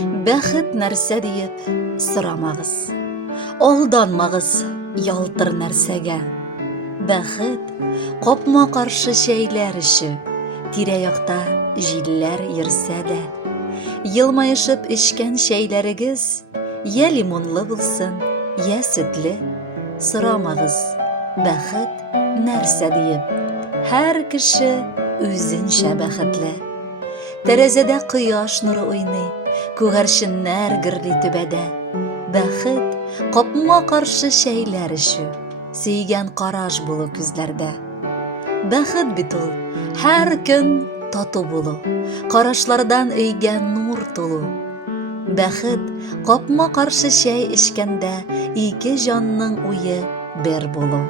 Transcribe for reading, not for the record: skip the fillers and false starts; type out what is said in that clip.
Бәхет нәрсә диеп сорамагыз. Алданмагыз ялтыр нәрсәгә. Бәхет капма каршы шәйләр ише, тирә-якта җилләр йөрсә дә. Елмаешып эчкән шәйләрегез я лимонлы булсын, я сөтле. Сорамагыз, бәхет нәрсә диеп. Һәр кеше үзенчә бәхетле. Тәрәзәдә кояш нуры уйный, күгәрченнәр гөрли түбәдә. Бәхет капма каршы шәйләр ише, сөйгән караш булу күзләрдә. Бәхет бит ул һәр көн тату булу, карашлардан өйгә нур тулу. Бәхет капма каршы шәй эчкәндә ике җанның уе бер булу.